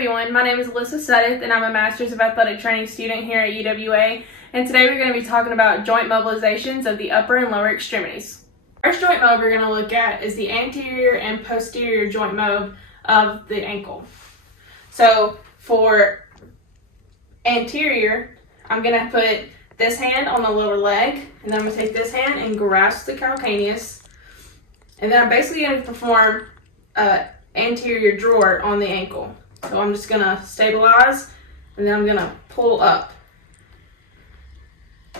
everyone, my name is Alyssa Suddith and I'm a Master's of Athletic Training student here at UWA, and today we're going to be talking about joint mobilizations of the upper and lower extremities. First joint mob we're going to look at is the anterior and posterior joint mob of the ankle. So for anterior, I'm going to put this hand on the lower leg, and then I'm going to take this hand and grasp the calcaneus, and then I'm basically going to perform anterior drawer on the ankle. So I'm just going to stabilize, and then I'm going to pull up.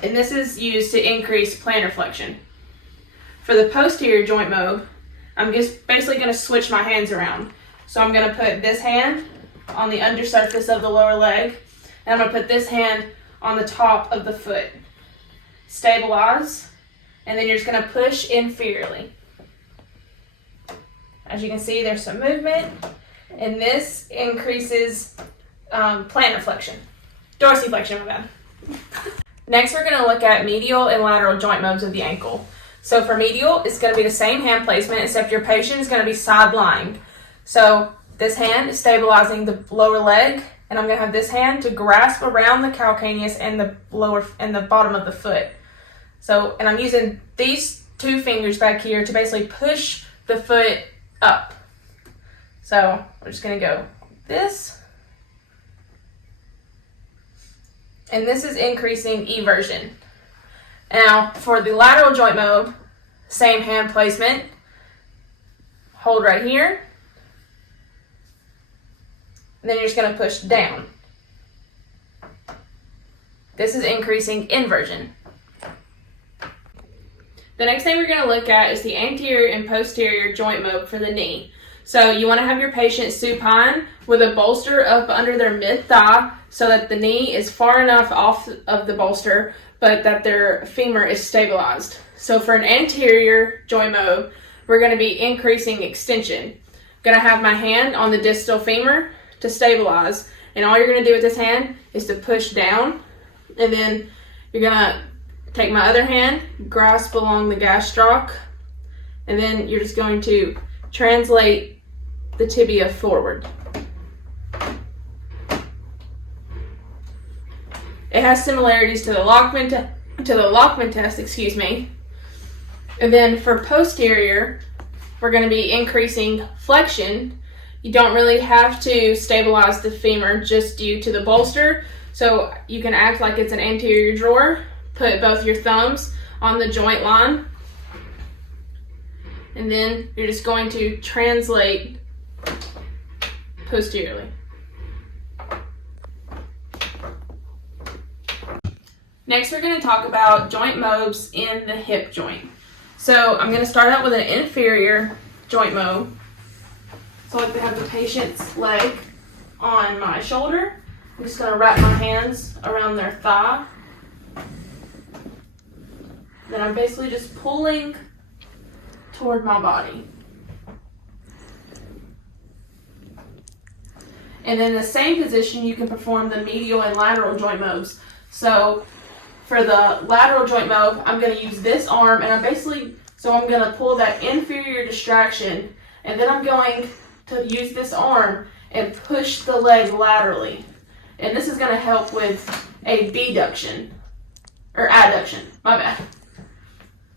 And this is used to increase plantar flexion. For the posterior joint mob, I'm just basically going to switch my hands around. So I'm going to put this hand on the undersurface of the lower leg, and I'm going to put this hand on the top of the foot. Stabilize, and then you're just going to push inferiorly. As you can see, there's some movement, and this increases plantar flexion. Dorsiflexion, my bad. Next, we're going to look at medial and lateral joint mobs of the ankle. So for medial, it's going to be the same hand placement, except your patient is going to be side-lying. So this hand is stabilizing the lower leg, and I'm going to have this hand to grasp around the calcaneus and the bottom of the foot. So, and I'm using these two fingers back here to basically push the foot up. So we're just going to go like this. And this is increasing eversion. Now for the lateral joint mob, same hand placement. Hold right here. And then you're just going to push down. This is increasing inversion. The next thing we're going to look at is the anterior and posterior joint mob for the knee. So you want to have your patient supine with a bolster up under their mid-thigh so that the knee is far enough off of the bolster but that their femur is stabilized. So for an anterior joint mob, we're going to be increasing extension. I'm going to have my hand on the distal femur to stabilize, and all you're going to do with this hand is to push down, and then you're going to take my other hand, grasp along the gastroc, and then you're just going to translate the tibia forward. It has similarities to the Lockman test, excuse me. And then for posterior, we're going to be increasing flexion. You don't really have to stabilize the femur just due to the bolster. So you can act like it's an anterior drawer. Put both your thumbs on the joint line. And then you're just going to translate posteriorly. Next, we're going to talk about joint mobs in the hip joint. So I'm going to start out with an inferior joint mob. So I like to have the patient's leg on my shoulder. I'm just going to wrap my hands around their thigh. Then I'm basically just pulling toward my body. And in the same position, you can perform the medial and lateral joint mobs. So for the lateral joint mob, I'm going to use this arm, and I'm going to pull that inferior distraction, and then I'm going to use this arm and push the leg laterally. And this is going to help with adduction, my bad.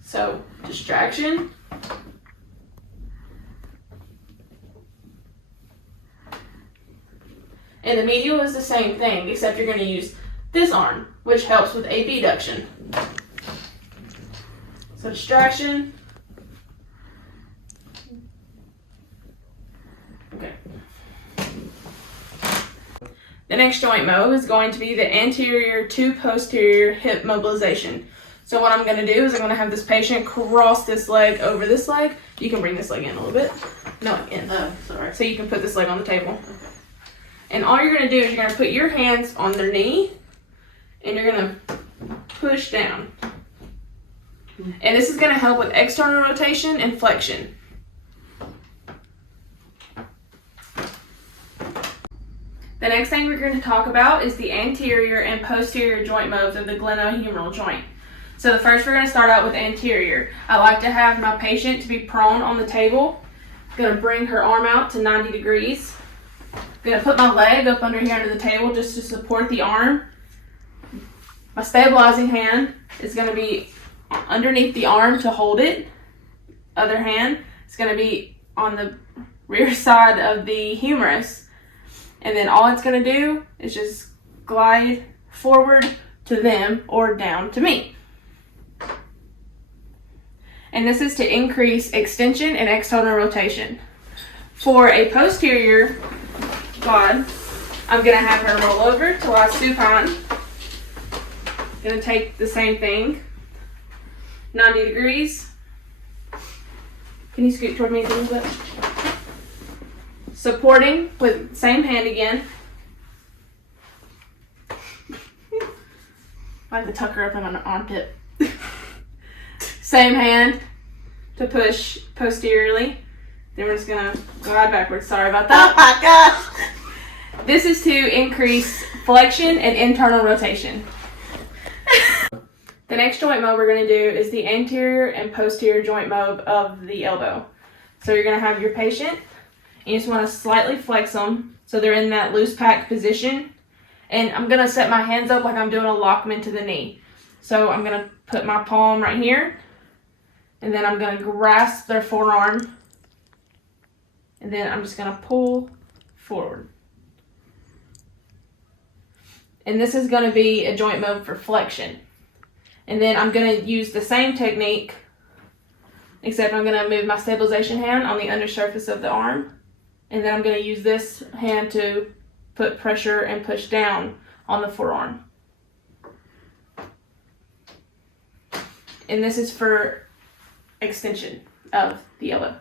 So distraction. And the medial is the same thing, except you're going to use this arm, which helps with abduction. So distraction. Okay. The next joint mob is going to be the anterior to posterior hip mobilization. So what I'm going to do is I'm going to have this patient cross this leg over this leg. You can bring this leg in a little bit. No, in. Sorry. So you can put this leg on the table. Okay. And all you're going to do is you're going to put your hands on their knee, and you're going to push down. And this is going to help with external rotation and flexion. The next thing we're going to talk about is the anterior and posterior joint mobs of the glenohumeral joint. So the first, we're going to start out with anterior. I like to have my patient to be prone on the table. I'm going to bring her arm out to 90 degrees. I'm gonna put my leg up under here under the table just to support the arm. My stabilizing hand is gonna be underneath the arm to hold it. Other hand is gonna be on the rear side of the humerus. And then all it's gonna do is just glide forward to them or down to me. And this is to increase extension and external rotation. For a posterior quad, I'm gonna have her roll over to lie supine. Gonna take the same thing, 90 degrees. Can you scoot toward me a little bit? Supporting with same hand again. I like to tuck her up in an armpit. Same hand to push posteriorly. Then we're just gonna glide backwards. Sorry about that. Oh my gosh. This is to increase flexion and internal rotation. The next joint mob we're going to do is the anterior and posterior joint mob of the elbow. So you're going to have your patient, and you just want to slightly flex them so they're in that loose packed position. And I'm going to set my hands up like I'm doing a lockman to the knee. So I'm going to put my palm right here, and then I'm going to grasp their forearm, and then I'm just going to pull forward. And this is going to be a joint mob for flexion. And then I'm going to use the same technique, except I'm going to move my stabilization hand on the undersurface of the arm. And then I'm going to use this hand to put pressure and push down on the forearm. And this is for extension of the elbow.